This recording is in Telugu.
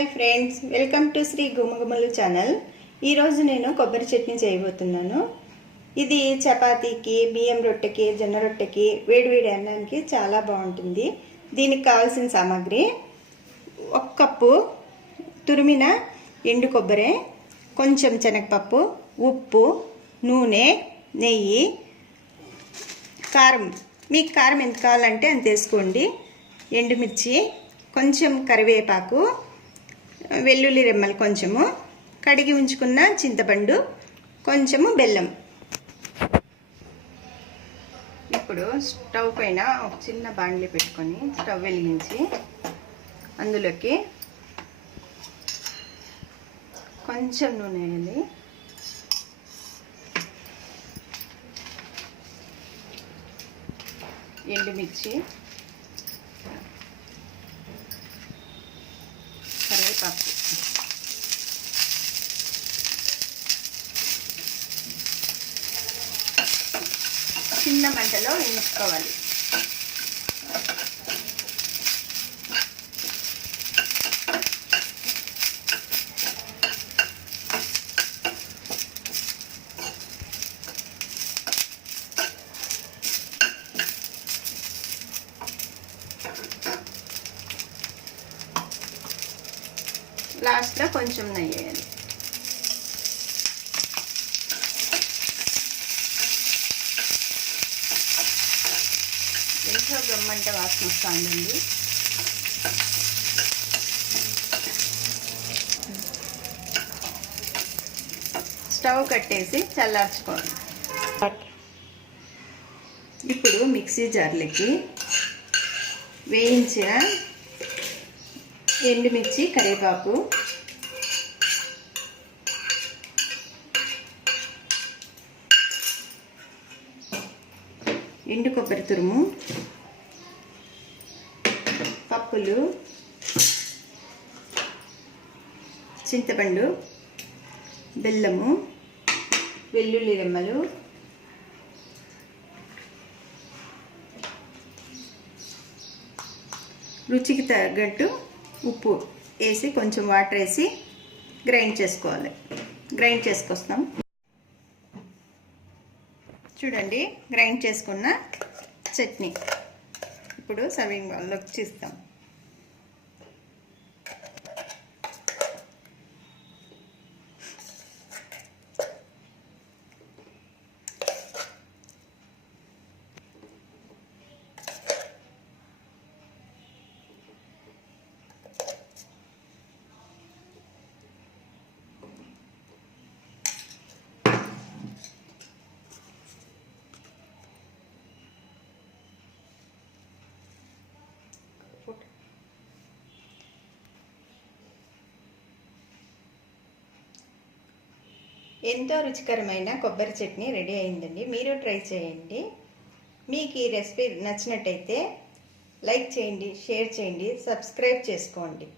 Hi friends, welcome to Sri Gumagumalu channel. ఈరోజు నేను కొబ్బరి చట్నీ చేయబోతున్నాను. ఇది చపాతీకి, బియ్యం రొట్టెకి, జొన్న రొట్టెకి, వేడివేడి అన్నానికి చాలా బాగుంటుంది. దీనికి కావాల్సిన సామాగ్రి: 1 కప్పు తురిమిన ఎండు కొబ్బరి, కొంచెం శనగపప్పు, ఉప్పు, నూనె, నెయ్యి, కారం. మీకు కారం ఎంత కావాలంటే అంత వేసుకోండి. ఎండుమిర్చి, కొంచెం కరివేపాకు, వెల్లుల్లి రెమ్మలు కొంచెము, కడిగి ఉంచుకున్న చింతపండు, కొంచెము బెల్లం. ఇప్పుడు స్టవ్ పైన ఒక చిన్న బాండ్లీ పెట్టుకొని స్టవ్ వెలిగించి అందులోకి కొంచెం నూనె వేయాలి. ఎండుమిర్చి, కరివేపాకు, చిన్న మంటలో వేయించుకోవాలి. లాస్ట్లో కొంచెం నెయ్యి వేయాలి. ఎంతో గమ్మంట వాసన వస్తుందండి. స్టవ్ కట్టేసి చల్లార్చుకోవాలి. ఇప్పుడు మిక్సీ జార్లకి వేయించిన ఎండుమిర్చి, కరివేపాకు, ఎండు కొబ్బరి తురుము, పప్పులు, చింతపండు, బెల్లము, వెల్లుల్లి రెమ్మలు, రుచికి తగ్గట్టు ఉప్పు వేసి కొంచెం వాటర్ వేసి గ్రైండ్ చేసుకోవాలి. గ్రైండ్ చేసుకొస్తాం. చూడండి, గ్రైండ్ చేసుకున్న చట్నీ ఇప్పుడు సర్వింగ్ బౌల్లోకి తీస్తాం. ఎంతో రుచికరమైన కొబ్బరి చట్నీ రెడీ అయిందండి. మీరు ట్రై చేయండి. మీకు ఈ రెసిపీ నచ్చినట్టయితే లైక్ చేయండి, షేర్ చేయండి, సబ్స్క్రైబ్ చేసుకోండి.